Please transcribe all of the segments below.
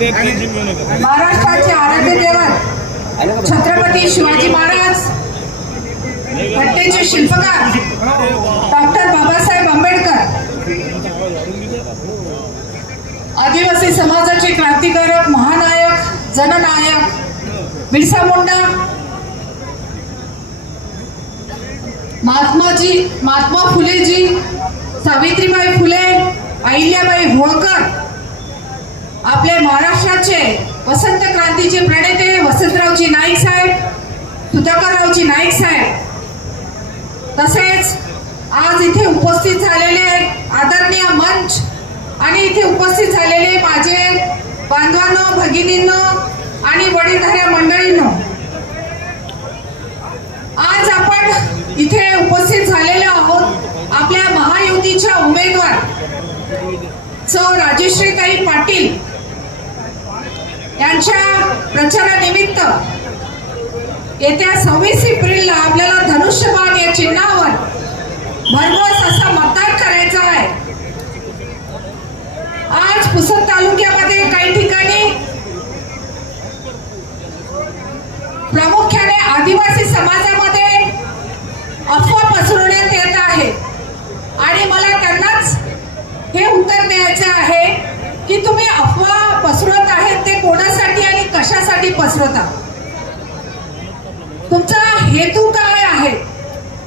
महाराष्ट्राचे आराध्य देवत छत्रपती शिवाजी महाराज घटनेचे शिल्पकार डॉक्टर बाबासाहेब आंबेडकर आदिवासी समाजाचे क्रांतिकारक महानायक जननायक बिरसा मुंडा महात्माजी महात्मा फुलेजी सावित्रीबाई फुले अहिल्याबाई होळकर आपले महाराष्ट्राचे वसंत क्रांतीचे प्रणेते वसंतरावजी नाईक साहेब सुधाकररावजी नाईक साहेब. तसेच आज इथे उपस्थित झालेले आदरणीय मंच आणि इथे उपस्थित झालेले माझे बांधवांनो भगिनींनो आणि वडीलधाऱ्या मंडळींनो आज आपण इथे उपस्थित झालेलो आहोत आपल्या महायुतीच्या उमेदवार सौ राजेश्रीताई पाटील. यांच्या प्रचारानिमित्त येत्या सव्वीस एप्रिलला आपल्याला धनुष्यबाण या चिन्हावर भरघोस असा मतदान करायचा आहे. आज पुसद तालुक्यामध्ये काही ठिकाणी प्रामुख्याने आदिवासी समाजामध्ये अफवा पसरवण्यात येत आहे. आणि मला त्यांनाच हे उत्तर द्यायचं आहे की तुम्ही अफवा पसरव ते कोणासाठी आणि कशासाठी पसरवता तुमचा हेतू काय आहे?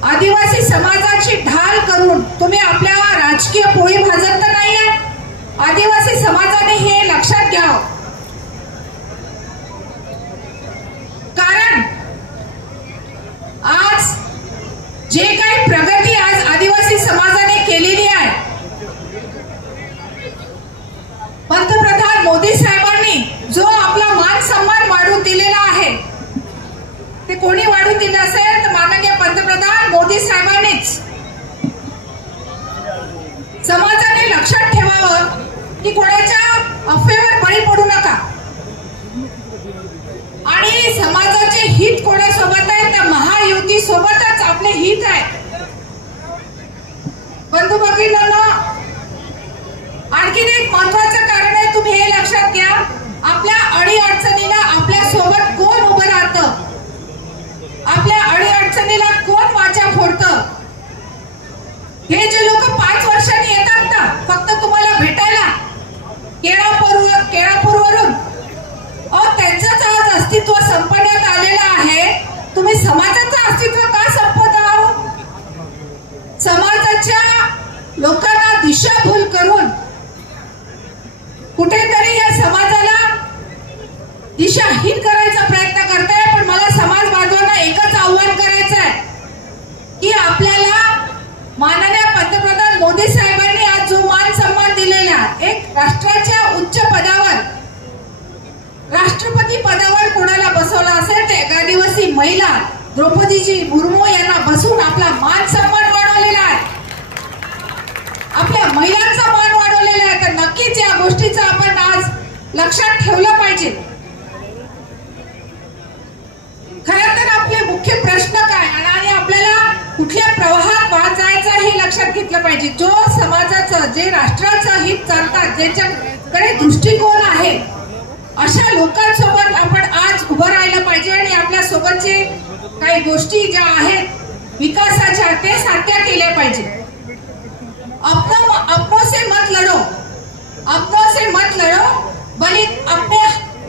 आदिवासी समाजाची ढाल करून तुम्ही आपल्या राजकीय पोळी भाजत तर नाहीये आदिवासी समाजाने हे लक्षात घ्यावं कारण आज जे काही प्रगती आज आदिवासी समाजाने केलेली आहे पंतप्रधान मोदी साहेबांनी जो आपला मान सन्मान वाढवून दिलेला आहे ते कोणी वाढवून दिलं असेल तर माननीय पंतप्रधान मोदी साहेबांनीच समाजाने लक्षात ठेवावं की कोणाच्या अफवेवर बळी पडू नका आणि समाजाचे हित कोणासोबत आहे तर महायुती सोबतच आपले हित आहे बंधू भगिनींनो आणखीन एक महत्वाचं कारण आहे तुम्ही हे लक्षात घ्या आपल्या अडी अडचणीला आपल्यासोबत कोण उभं राहतं आपल्या अडी अडचणीला कोण वाचा फोडतं हे जे लोक पाच वर्षांनी येतात ना फक्त तुम्हाला भेटायला केळापूर केळापूरवरून. अहो त्यांचंच आज अस्तित्व संपण्यात आलेलं आहे. तुम्ही समाजाचं अस्तित्व का संपत आहो? समाजाच्या लोकांना दिशाभूल करून कुठेतरी या समाजाला दिशाहीन करायचा प्रयत्न करताय पण मला समाज बांधवांना एकच आव्हान करायचं आहे की आपल्याला माननीय पंतप्रधान मोदी साहेब आज जो मान सन्मान दिलेला एक राष्ट्राच्या उच्च पदावर राष्ट्रपती पदावर कोणाला बसवलं असेल तर एक आदिवासी महिला द्रौपदीजी मुर्मू यांना बसून आपला मान सन्मान वाढवलेला आहे. आपल्या महिलांचा मान वाढवलेला आहे. तर नक्कीच या गोष्टीचं आपण आज लक्षात ठेवलं पाहिजे. खरं तर आपले मुख्य प्रश्न काय? आणि आपल्याला कुठल्या प्रवाहात वाहत जायचं हे लक्षात घेतलं पाहिजे. जो समाजाचं जे राष्ट्राचं हित चालतात ज्याच्याकडे दृष्टिकोन आहे अशा लोकांसोबत आपण आज उभं राहिलं पाहिजे आणि आपल्या सोबतचे काही गोष्टी ज्या से मत लड़ो अपनों से मत लड़ो बल्कि अपने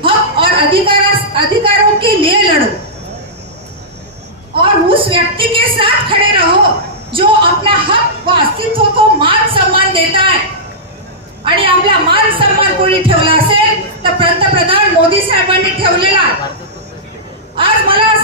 हक और अधिकार, अधिकारों के लिए लड़ो और उस व्यक्ति के साथ खड़े रहो, जो अपना हक व अस्तित्व को मान सम्मान देता है. आणि आपला मान सन्मान कोणी ठेवला असेल, तर पंतप्रधान मोदी साहेबांनी ठेवलेला. आज मला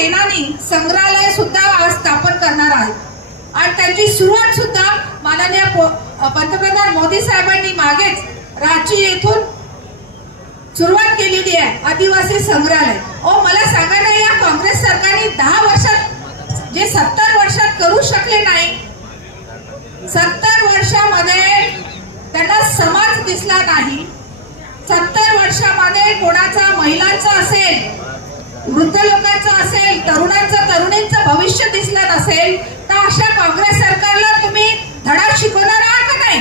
सेनानी संग्रहालय सुद्धा आज स्थापन करणार आहेत. आणि त्यांची सुरुवात सुद्धा माननीय पंतप्रधान मोदी साहेबांनी मागेच रांची येथून सुरुवात केलेली आहे आदिवासी संग्रहालय. ओ मला सांगा ना या काँग्रेस सरकारने दहा वर्षात जे सत्तर वर्षात करू शकले नाही सत्तर वर्षामध्ये त्यांना समाज दिसला नाही. सत्तर वर्षामध्ये कोणाचा महिलांचा असेल वृद्ध लोकांचं असेल तरुणांचं तरुणींचं भविष्य दिसलं नसेल तर अशा काँग्रेस सरकारला तुम्ही धडा शिकवणार आहात का नाही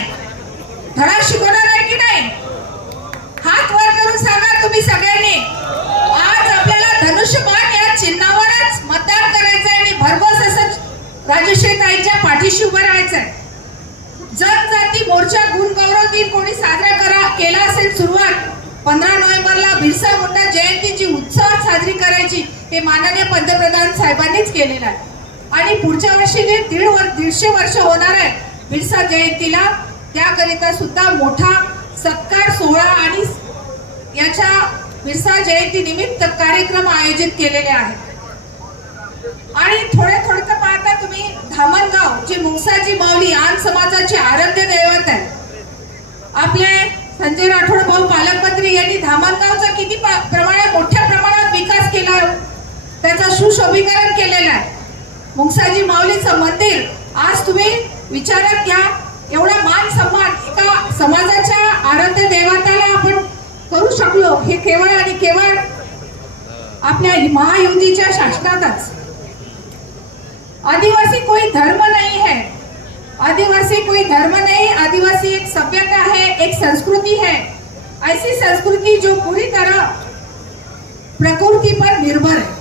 धडा शिकवणार आहे की नाही हात वर करून सांगा तुम्ही सगळ्यांनी आज आपल्याला धनुष्यबाण या चिन्हावरच मतदान करायचंय आणि भरघोस असं राजश्री ताईंच्या पाठीशी उभं राहायचंय जनजाती मोर्चा गुण गौरव दिन कोणी साजरा करा केला असेल सुरुवात पंधरा नोव्हेंबरला बिरसा मुंडा जयंतीची उत्सवात साजरी करायची हे माननीय पंतप्रधान साहेबांनीच केलेलं आहे. आणि पुढच्या वर्षी जे दीड वर्ष दीडशे वर्ष होणार आहे बिरसा जयंतीला त्याकरिता सुद्धा मोठा सत्कार सोहळा आणि याच्या बिरसा जयंती निमित्त कार्यक्रम आयोजित केलेले आहेत. आणि थोडे थोडक पाहता तुम्ही धामणगाव जी मुंगसाची माऊली आन समाजाचे आराध्य दैवत आहे आपले संजय राठोड भाऊ पालकमंत्री यांनी धामणगावचा किती प्रमाणात मोठ्या प्रमाणात विकास केला त्याचं सुशोभीकरण केलेलं आहे. मुंगसाजी माऊलीचं मंदिर आज तुम्ही विचारात घ्या. एवढा मान सन्मान एका समाजाच्या आराध्य देवताला आपण करू शकलो हे केवळ आणि केवळ आपल्या महायुतीच्या शासनातच. आदिवासी कोई धर्म नाही है. आदिवासी कोई धर्म नहीं आदिवासी एक सभ्यता है एक संस्कृति है. ऐसी संस्कृति जो पूरी तरह प्रकृति पर निर्भर है.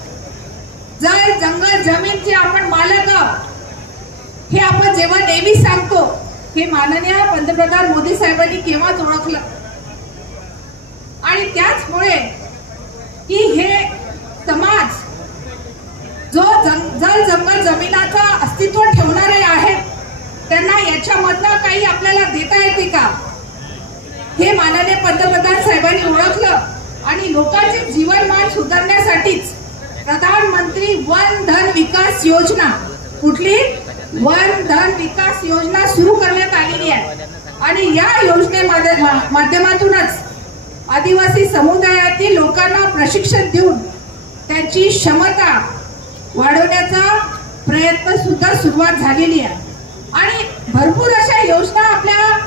जर जंगल जमीनचे आपण मालक हे आपण जेव्हा नेहमी सांगतो हे माननीय पंतप्रधान मोदी साहेबांनी केव्हाच ओळखलं? आणि त्याचमुळे की हे समाज जो जंग- जल जंगल जमिनाचं अस्तित्व ठेवणारे आहेत त्यांना याच्यामधनं काही आपल्याला देता येते का? हे माननीय पंतप्रधान साहेबांनी ओळखलं. आणि लोकांचे जीवनमान सुधारण्यासाठीच प्रधानमंत्री वन धन विकास योजना. कुठली? वन धन विकास योजना सुरू करण्यात आलेली आहे. आणि या योजनेमध्ये माध्यमातूनच आदिवासी समुदायातील लोकांना प्रशिक्षण देऊन त्यांची क्षमता वाढवण्याचा प्रयत्न सुद्धा सुरुवात झालेली आहे. आणि भरपूर अशा योजना आपल्या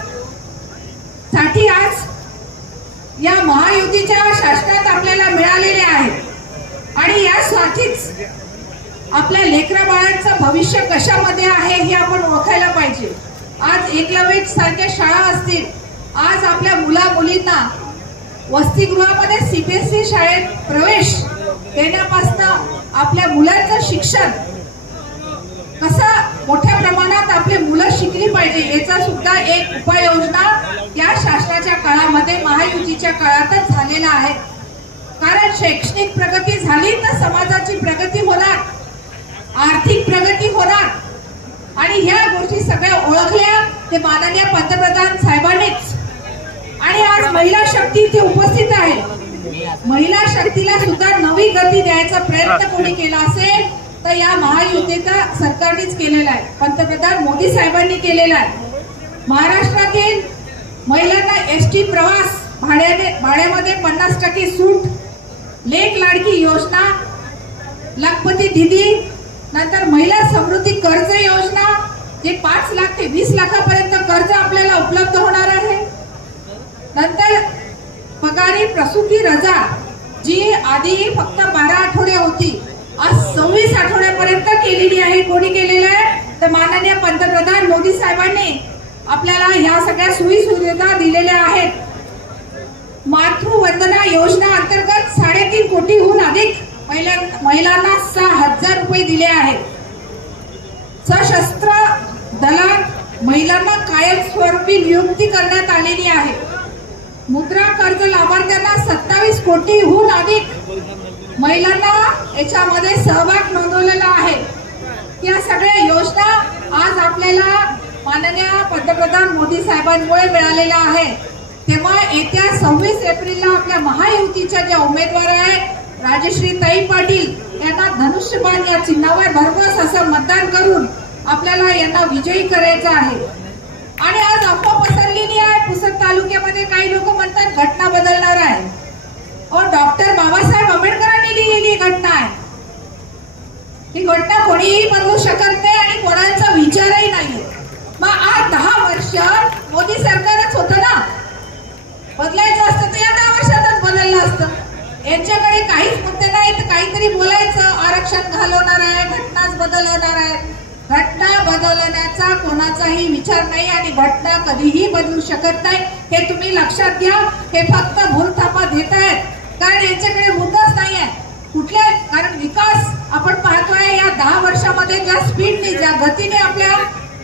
साठी आज या महायुतीच्या शासनात आपल्याला मिळालेल्या आहेत. आणि यासाठीच आपल्या लेकरा बाळांचं भविष्य कशामध्ये आहे हे आपण ओळखायला पाहिजे. आज एकलव्य सारख्या शाळा असतील. आज आपल्या मुला मुलींना वसतिगृहामध्ये सीबीएसई शाळेत प्रवेश देण्यापासून आपल्या मुलांचं शिक्षण कसं मोठ्या प्रमाणात आपले मुलं शिकली पाहिजे याचा सुद्धा एक उपाययोजना या शासनाच्या काळामध्ये महायुतीच्या काळातच झालेला आहे. कारण शैक्षणिक प्रगती झाली तर समाजाची प्रगती होणार. आर्थिक प्रगती होणार. आणि ह्या गोष्टी सगळ्या ओळखल्या ते माननीय पंतप्रधान साहेबांनीच. आणि आज महिला शक्ती इथे उपस्थित आहे. महिला शक्तीला सुद्धा नवी गती द्यायचा प्रयत्न कोणी केला असेल तर या महायुतीचा सरकारनेच केलेला आहे. पंतप्रधान मोदी साहेबांनी केलेला आहे. महाराष्ट्रातील महिलांना एस टी प्रवास भाड्याने भाड्यामध्ये पन्नास टक्के सूट लेख लाडकी योजना लखपती दिदी नंतर महिला समृद्धी कर्ज योजना जे पाच लाख ते वीस लाखापर्यंत कर्ज आपल्याला उपलब्ध होणार आहे. नंतर पगारी प्रसूती रजा जी आधी फक्त बारा आठवडे होती आज सव्वीस आठवड्यापर्यंत केलेली आहे. कोणी केलेलं आहे? तर माननीय पंतप्रधान मोदी साहेबांनी आपल्याला ह्या सगळ्या सोयी सुविधा दिलेल्या आहेत. मातृ योजना अंतर्गत साडेतीन कोटीहून अधिक महिला महिलांना सहा हजार रुपये दिले आहेत. सशस्त्र दलात महिलांना कायमस्वरूपी नियुक्ती करण्यात आलेली आहे. मुद्रा कर्ज लाभार्थ्यांना सत्तावीस कोटीहून अधिक महिलांना याच्यामध्ये सहभाग नोंदवलेला आहे. या सगळ्या योजना आज आपल्याला माननीय पंतप्रधान मोदी साहेबांमुळे मिळालेल्या आहे तेव्हा येत्या सव्वीस एप्रिलला आपल्या महायुतीच्या ज्या उमेदवार आहेत राजश्री ताई पाटील यांना धनुष्यबाण या चिन्हावर भरघोस असं मतदान करून आपल्याला यांना विजयी करायचं आहे. आणि आज अफवा पसरलेली आहे पुसद तालुक्यामध्ये काही लोक म्हणतात घटना बदलणार आहे और डॉक्टर बाबासाहेब आंबेडकरांनी लिहिलेली घटना आहे ही घटना कोणीही बदलू शकत नाही आणि कोणाचा विचारही नाही मग आज दहा वर्ष मोदी सरकारच होतं ना बदलायचं असतं तर या दहा वर्षातच बदललं असतं यांच्याकडे काहीच मुद्दे नाही तर काहीतरी घालवणार आहे घटनाच बदलवणार आहे. घटना बदलण्याचा कोणाचाही विचार नाही आणि घटना कधीही बदलू शकत नाही. हे तुम्ही लक्षात घ्या. हे फक्त भूलथापा देत आहेत. कारण यांच्याकडे मुद्दाच नाही आहे. कुठल्या कारण विकास आपण पाहतोय या दहा वर्षामध्ये ज्या स्पीडने ज्या गतीने आपल्या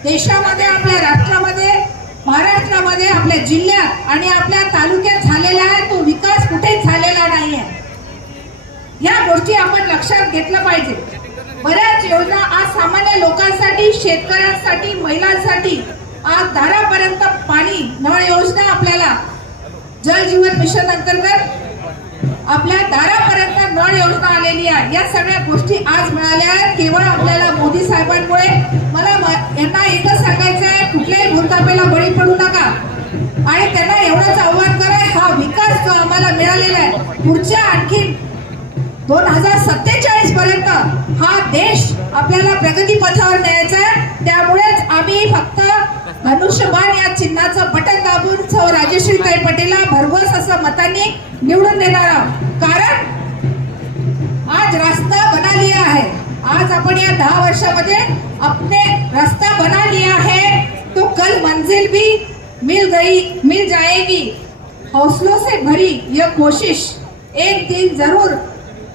देशामध्ये आपल्या राष्ट्रामध्ये महाराष्ट्रामध्ये आपल्या जिल्ह्यात आणि आपल्या तालुक्यात झालेला आहे तो विकास कुठेच झाला या गोष्टी आपण लक्षात घेतलं पाहिजे. बऱ्याच योजना आज सामान्य लोकांसाठी शेतकऱ्यांसाठी महिलांसाठी आज दारापर्यंत पाणी नळ योजना आपल्याला जल जीवन मिशन अंतर्गत आपल्या दारापर्यंत नळ योजना आलेली आहे. या सगळ्या गोष्टी आज मिळाल्या आहेत. केवळ आपल्याला मोदी साहेबांमुळे मला म- यांना एकच सांगायचं आहे कुठल्याही भूतापेला बळी पडू नका. आणि त्यांना एवढंच आव्हान करा हा विकास जो आम्हाला मिळालेला आहे पुढच्या आणखी दोन हजार सत्तेचाळीस पर्यंत हा देश आपल्याला प्रगती पथावर न्यायचा आहे. त्यामुळेच आम्ही फक्त धनुष्यबाण या चिन्हाचं बटन दाबून सौ राजेश्री ताई पटेला भरघोस असं मतांनी निवडून देणार आहोत. कारण आज रास्ता बना लिया है आज आपण या दहा वर्षामध्ये अपने रस्ता बना लिया है तो कल मंजिल भी मिल गई मिल जाएगी. हौसलों से भरी यह कोशिश एक दिन जरूर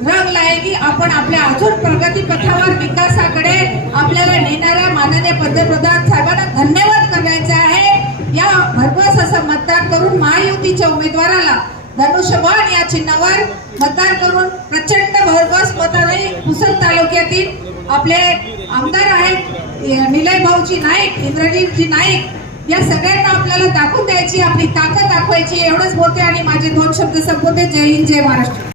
रंग लायकी आपण आपल्या अजून प्रगती पथावर विकासाकडे आपल्याला नेणाऱ्या माननीय पंतप्रधान साहेबांना धन्यवाद करायचे आहे. या भरघोस असं मतदान करून महायुतीच्या उमेदवाराला धनुष्यबाण या चिन्हावर मतदान करून प्रचंड भरघोस मताने पुसद तालुक्यातील आपले आमदार आहेत निलय भाऊजी नाईक इंद्रजीतजी नाईक या सगळ्यांना आपल्याला दाखवून द्यायची आपली ताकद दाखवायची एवढंच बोलते आणि माझे दोन शब्द संपवते. जय हिंद जय महाराष्ट्र.